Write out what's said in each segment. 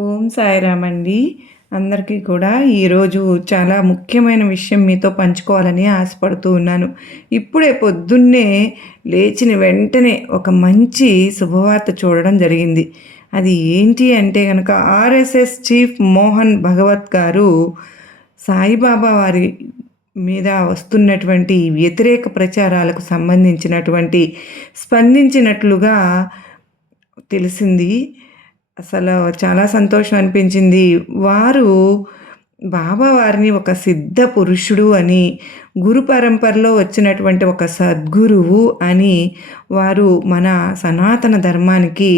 ఓం సాయిరామ్ అండి. అందరికీ కూడా ఈరోజు చాలా ముఖ్యమైన విషయం మీతో పంచుకోవాలని ఆశపడుతూ ఉన్నాను. ఇప్పుడే పొద్దున్నే లేచిన వెంటనే ఒక మంచి శుభవార్త చూడడం జరిగింది. అది ఏంటి అంటే గనక ఆర్ఎస్ఎస్ చీఫ్ మోహన్ భగవత్ గారు సాయిబాబా వారి మీద వస్తున్నటువంటి వ్యతిరేక ప్రచారాలకు సంబంధించినటువంటి స్పందించినట్లుగా తెలిసింది. అసలు చాలా సంతోషం అనిపించింది. వారు బాబా వారిని ఒక సిద్ధ పురుషుడు అని, గురు పరంపరలో వచ్చినటువంటి ఒక సద్గురువు అని వారు మన సనాతన ధర్మానికి,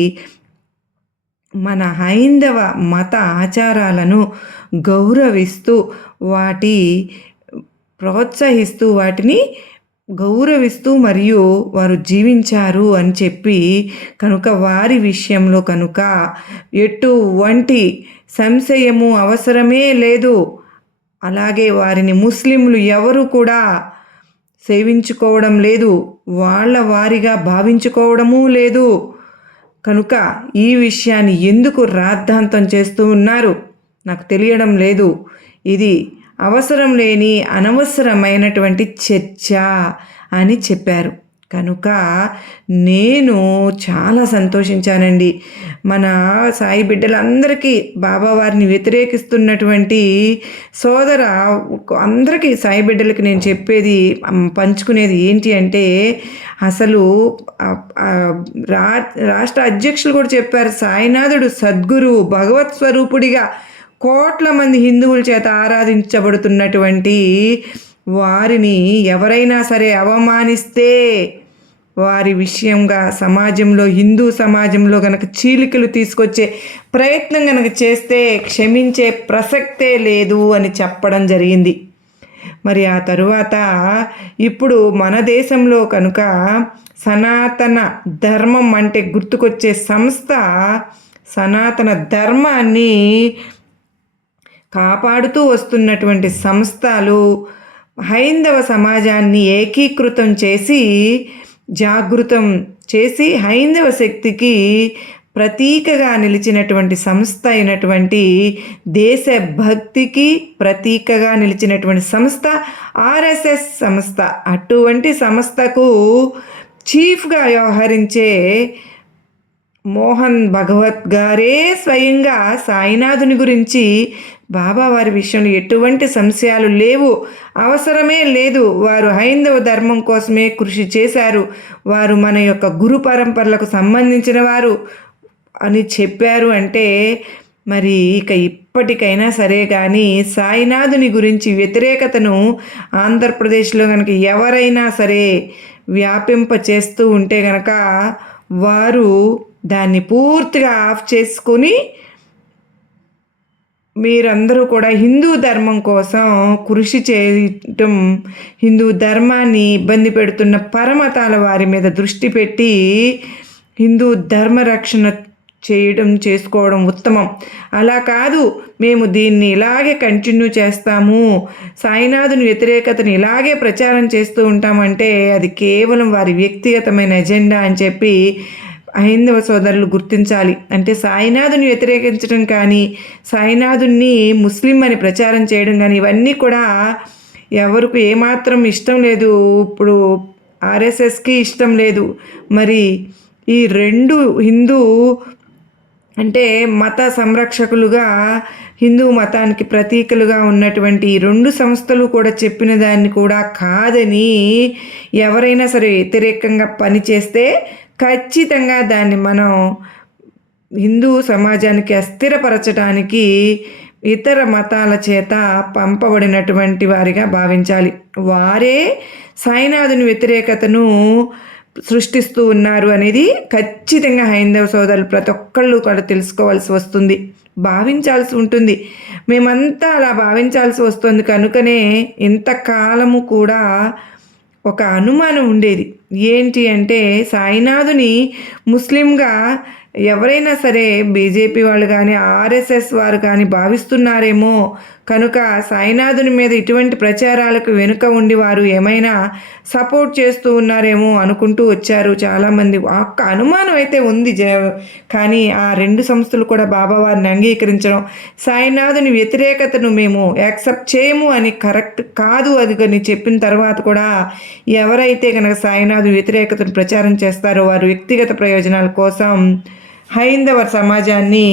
మన హైందవ మత ఆచారాలను గౌరవిస్తూ, వాటి ప్రోత్సహిస్తూ, వాటిని గౌరవిస్తూ మరియు వారు జీవించారు అని చెప్పి కనుక వారి విషయంలో కనుక ఎటువంటి సంశయము అవసరమే లేదు. అలాగే వారిని ముస్లింలు ఎవరు కూడా సేవించుకోవడం లేదు, వాళ్ళ వారిగా భావించుకోవడము లేదు. కనుక ఈ విషయాన్ని ఎందుకు రాద్ధాంతం చేస్తూ ఉన్నారు నాకు తెలియడం లేదు. ఇది అవసరం లేని అనవసరమైనటువంటి చర్చ అని చెప్పారు. కనుక నేను చాలా సంతోషించానండి. మన సాయి బిడ్డలందరికీ బాబావారిని వ్యతిరేకిస్తున్నటువంటి సోదర అందరికీ సాయి బిడ్డలకి నేను చెప్పేది, పంచుకునేది ఏంటి అంటే, అసలు రాష్ట్ర అధ్యక్షులు కూడా చెప్పారు, సాయినాథుడు సద్గురువు భగవత్ స్వరూపుడిగా కోట్ల మంది హిందువుల చేత ఆరాధించబడుతున్నటువంటి వారిని ఎవరైనా సరే అవమానిస్తే, వారి విషయంగా సమాజంలో, హిందూ సమాజంలో గనక చీలికలు తీసుకొచ్చే ప్రయత్నం గనక చేస్తే క్షమించే ప్రసక్తే లేదు అని చెప్పడం జరిగింది. మరి ఆ తరువాత ఇప్పుడు మన దేశంలో కనుక సనాతన ధర్మం అంటే గుర్తుకొచ్చే సంస్థ, సనాతన ధర్మాన్ని కాపాడుతూ వస్తున్నటువంటి సంస్థలు హైందవ సమాజాన్ని ఏకీకృతం చేసి, జాగృతం చేసి, హైందవ శక్తికి ప్రతీకగా నిలిచినటువంటి సంస్థ అయినటువంటి, దేశభక్తికి ప్రతీకగా నిలిచినటువంటి సంస్థ ఆర్ఎస్ఎస్ సంస్థ. అటువంటి సంస్థకు చీఫ్గా వ్యవహరించే మోహన్ భగవత్ గారే స్వయంగా సాయినాథుని గురించి, బాబా వారి విషయంలో ఎటువంటి సంశయాలు లేవు, అవసరమే లేదు, వారు హైందవ ధర్మం కోసమే కృషి చేశారు, వారు మన యొక్క గురు పరంపరలకు సంబంధించిన వారు అని చెప్పారు అంటే, మరి ఇక ఇప్పటికైనా సరే కానీ సాయినాథుని గురించి వ్యతిరేకతను ఆంధ్రప్రదేశ్లో కనుక ఎవరైనా సరే వ్యాపింప చేస్తూ ఉంటే కనుక వారు దాన్ని పూర్తిగా ఆఫ్ చేసుకొని, మీరందరూ కూడా హిందూ ధర్మం కోసం కృషి చేయటం, హిందూ ధర్మాన్ని ఇబ్బంది పెడుతున్న పరమతాల వారి మీద దృష్టి పెట్టి హిందూ ధర్మ రక్షణ చేసుకోవడం ఉత్తమం. అలా కాదు, మేము దీన్ని ఇలాగే కంటిన్యూ చేస్తాము, సాయినాథుని వ్యతిరేకతను ఇలాగే ప్రచారం చేస్తూ ఉంటామంటే అది కేవలం వారి వ్యక్తిగతమైన ఎజెండా అని చెప్పి హైందవ సోదరులు గుర్తించాలి. అంటే సాయినాథుని వ్యతిరేకించడం కానీ, సాయినాథుని ముస్లిం అని ప్రచారం చేయడం కానీ, ఇవన్నీ కూడా ఎవరికి ఏమాత్రం ఇష్టం లేదు. ఇప్పుడు ఆర్ఎస్ఎస్కి ఇష్టం లేదు. మరి ఈ రెండు హిందూ అంటే మత సంరక్షకులుగా, హిందూ మతానికి ప్రతీకలుగా ఉన్నటువంటి ఈ రెండు సంస్థలు కూడా చెప్పిన దాన్ని కూడా కాదని ఎవరైనా సరే వ్యతిరేకంగా పనిచేస్తే ఖచ్చితంగా దాన్ని మనం హిందూ సమాజానికి అస్థిరపరచడానికి ఇతర మతాల చేత పంపబడినటువంటి వారిగా భావించాలి. వారే సాయినాథుని వ్యతిరేకతను సృష్టిస్తూ ఉన్నారు అనేది ఖచ్చితంగా హైందవ సోదరులు ప్రతి ఒక్కళ్ళు కూడా తెలుసుకోవాల్సి వస్తుంది, భావించాల్సి ఉంటుంది. మేమంతా అలా భావించాల్సి వస్తుంది. కనుకనే ఇంతకాలము కూడా ఒక అనుమానం ఉండేది. ఏంటి అంటే, సాయినాథుని ముస్లింగా ఎవరైనా సరే బీజేపీ వాళ్ళు కానీ ఆర్ఎస్ఎస్ వారు కానీ భావిస్తున్నారేమో కనుక సాయినాథుని మీద ఇటువంటి ప్రచారాలకు వెనుక ఉండి వారు ఏమైనా సపోర్ట్ చేస్తూ ఉన్నారేమో అనుకుంటూ వచ్చారు చాలామంది. ఒక్క అనుమానం అయితే ఉంది కానీ ఆ రెండు సంస్థలు కూడా బాబా వారిని అంగీకరించడం, సాయినాథుని వ్యతిరేకతను మేము యాక్సెప్ట్ చేయము అని కరెక్ట్ కాదు అది కానీ చెప్పిన తర్వాత కూడా ఎవరైతే కనుక సాయినాథు వ్యతిరేకతను ప్రచారం చేస్తారో వారు వ్యక్తిగత ప్రయోజనాల కోసం హైందవ సమాజాన్ని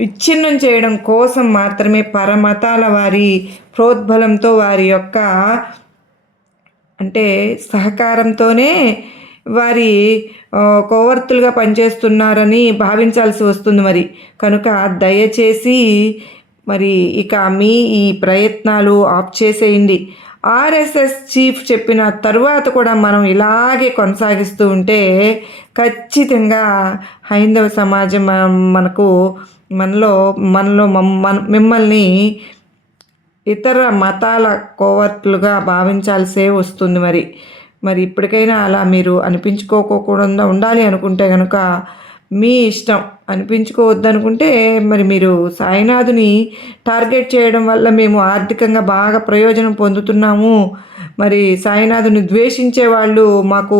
విచ్ఛిన్నం చేయడం కోసం మాత్రమే పరమతాల వారి ప్రోద్బలంతో వారి యొక్క అంటే సహకారంతోనే వారి కోవర్తులుగా పనిచేస్తున్నారని భావించాల్సి వస్తుంది మరి. కనుక దయచేసి మరి ఇక మీ ఈ ప్రయత్నాలు ఆఫ్ చేసేయండి. ఆర్ఎస్ఎస్ చీఫ్ చెప్పిన తరువాత కూడా మనం ఇలాగే కొనసాగిస్తూ ఉంటే ఖచ్చితంగా హైందవ సమాజం మనలో మిమ్మల్ని ఇతర మతాల కోవర్టులుగా భావించాల్సే వస్తుంది మరి ఇప్పటికైనా అలా మీరు అనిపించుకోకుండా ఉండాలి అనుకుంటే కనుక మీ ఇష్టం. అనిపించుకోవద్దనుకుంటే మరి మీరు సాయినాథుని టార్గెట్ చేయడం వల్ల మేము ఆర్థికంగా బాగా ప్రయోజనం పొందుతున్నాము, మరి సాయినాథుని ద్వేషించే వాళ్ళు మాకు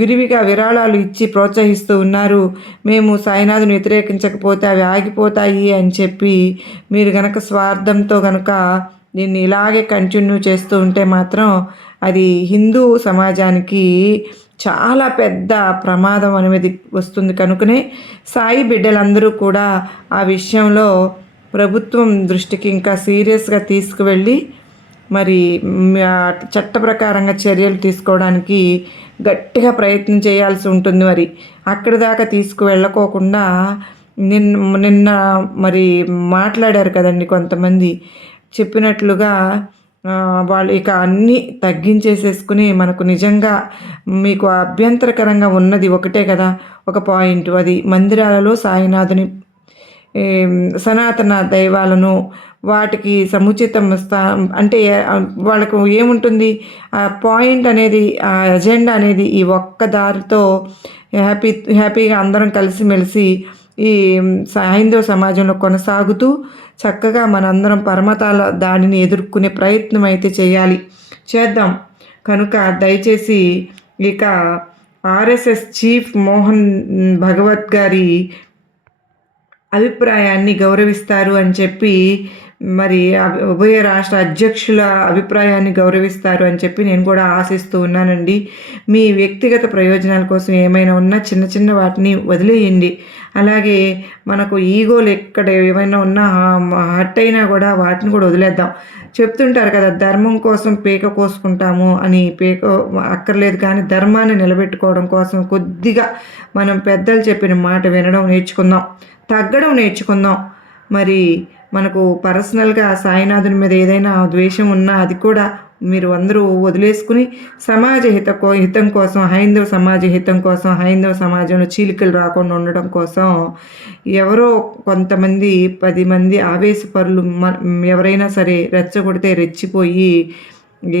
విరివిగా విరాళాలు ఇచ్చి ప్రోత్సహిస్తూ ఉన్నారు, మేము సాయినాథుని వ్యతిరేకించకపోతే అవి ఆగిపోతాయి అని చెప్పి మీరు గనక స్వార్థంతో గనక దీన్ని ఇలాగే కంటిన్యూ చేస్తూ ఉంటే మాత్రం అది హిందూ సమాజానికి చాలా పెద్ద ప్రమాదం అనేది వస్తుంది. కనుకనే సాయి బిడ్డలందరూ కూడా ఆ విషయంలో ప్రభుత్వం దృష్టికి ఇంకా సీరియస్గా తీసుకువెళ్ళి మరి చట్ట ప్రకారంగా చర్యలు తీసుకోవడానికి గట్టిగా ప్రయత్నం చేయాల్సి ఉంటుంది. మరి అక్కడి దాకా తీసుకువెళ్ళకోకుండా నిన్న మరి మాట్లాడారు కదండి కొంతమంది చెప్పినట్లుగా వాళ్ళు ఇక అన్నీ తగ్గించేసేసుకుని మనకు నిజంగా మీకు అభ్యంతరకరంగా ఉన్నది ఒకటే కదా ఒక పాయింట్, అది మందిరాలలో సాయినాథుని సనాతన దైవాలను వాటికి సముచితం అంటే వాళ్ళకు ఏముంటుంది ఆ పాయింట్ అనేది, ఆ ఎజెండా అనేది ఈ ఒక్క దారితో హ్యాపీగా అందరం కలిసిమెలిసి ఈ హైందవ సమాజంలో కొనసాగుతూ చక్కగా మనందరం పరమతాల దాడిని ఎదుర్కొనే ప్రయత్నం అయితే చేద్దాం. కనుక దయచేసి ఇక ఆర్ఎస్ఎస్ చీఫ్ మోహన్ భగవత్ గారి అభిప్రాయాన్ని గౌరవిస్తారు అని చెప్పి మరి ఉభయ రాష్ట్ర అధ్యక్షుల అభిప్రాయాన్ని గౌరవిస్తారు అని చెప్పి నేను కూడా ఆశిస్తూ ఉన్నానండి. మీ వ్యక్తిగత ప్రయోజనాల కోసం ఏమైనా ఉన్నా చిన్న చిన్న వాటిని వదిలేయండి. అలాగే మనకు ఈగోలు ఎక్కడ ఏమైనా ఉన్నా హట్ అయినా కూడా వాటిని కూడా వదిలేద్దాం. చెప్తుంటారు కదా ధర్మం కోసం పీక కోసుకుంటాము అని, అక్కర్లేదు కానీ ధర్మాన్ని నిలబెట్టుకోవడం కోసం కొద్దిగా మనం పెద్దలు చెప్పిన మాట వినడం నేర్చుకుందాం, తగ్గడం నేర్చుకుందాం. మరి మనకు పర్సనల్గా సాయినాథుని మీద ఏదైనా ద్వేషం ఉన్నా అది కూడా మీరు అందరూ వదిలేసుకుని సమాజ హితం కోసం, హైందవ సమాజ హితం కోసం, హైందవ సమాజంలో చీలికలు రాకుండా ఉండడం కోసం ఎవరో కొంతమంది 10 మంది ఆవేశపరులు ఎవరైనా సరే రెచ్చగొడితే రెచ్చిపోయి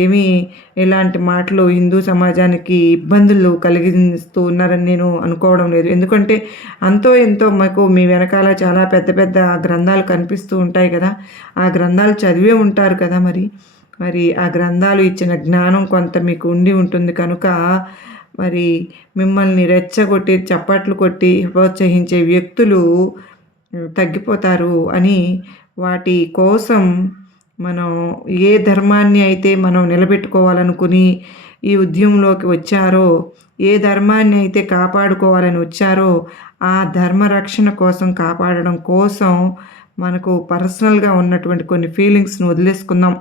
ఏమీ ఇలాంటి మాటలు హిందూ సమాజానికి ఇబ్బందులు కలిగిస్తూ ఉన్నారని నేను అనుకోవడం లేదు. ఎందుకంటే అంతో ఎంతో మాకు మీ వెనకాల చాలా పెద్ద పెద్ద గ్రంథాలు కనిపిస్తూ ఉంటాయి కదా, ఆ గ్రంథాలు చదివే ఉంటారు కదా, మరి ఆ గ్రంథాలు ఇచ్చిన జ్ఞానం కొంత మీకు ఉండి ఉంటుంది. కనుక మరి మిమ్మల్ని రెచ్చగొట్టి చప్పట్లు కొట్టి ప్రోత్సహించే వ్యక్తులు తగ్గిపోతారు అని, వాటి కోసం మనం ఏ ధర్మాన్ని అయితే మనం నిలబెట్టుకోవాలనుకుని ఈ ఉద్యమంలోకి వచ్చారో, ఏ ధర్మాన్ని అయితే కాపాడుకోవాలని వచ్చారో ఆ ధర్మరక్షణ కోసం, కాపాడడం కోసం మనకు పర్సనల్గా ఉన్నటువంటి కొన్ని ఫీలింగ్స్ను వదిలేసుకుందాం.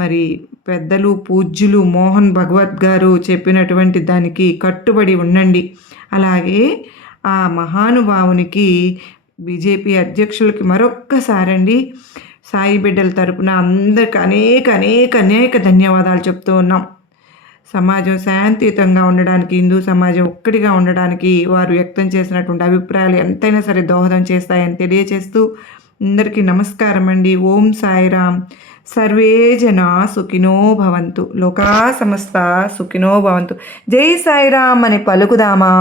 మరి పెద్దలు పూజ్యులు మోహన్ భగవత్ గారు చెప్పినటువంటి దానికి కట్టుబడి ఉండండి. అలాగే ఆ మహానుభావునికి బీజేపీ అధ్యక్షులకి మరొక్కసారండి సాయి బిడ్డల తరపున అందరికి అనేక ధన్యవాదాలు చెప్తూ ఉన్నాం. సమాజం శాంతియుతంగా ఉండడానికి, హిందూ సమాజం ఒక్కటిగా ఉండడానికి వారు వ్యక్తం చేసినటువంటి అభిప్రాయాలు ఎంతైనా సరే దోహదం చేస్తాయని తెలియచేస్తూ అందరికీ నమస్కారం అండి. ఓం సాయిరామ్. సర్వే జనా సుఖినో భవంతు, లోకా సమస్త సుఖినో భవంతు. జై సాయిరామ్ అని పలుకుదామా.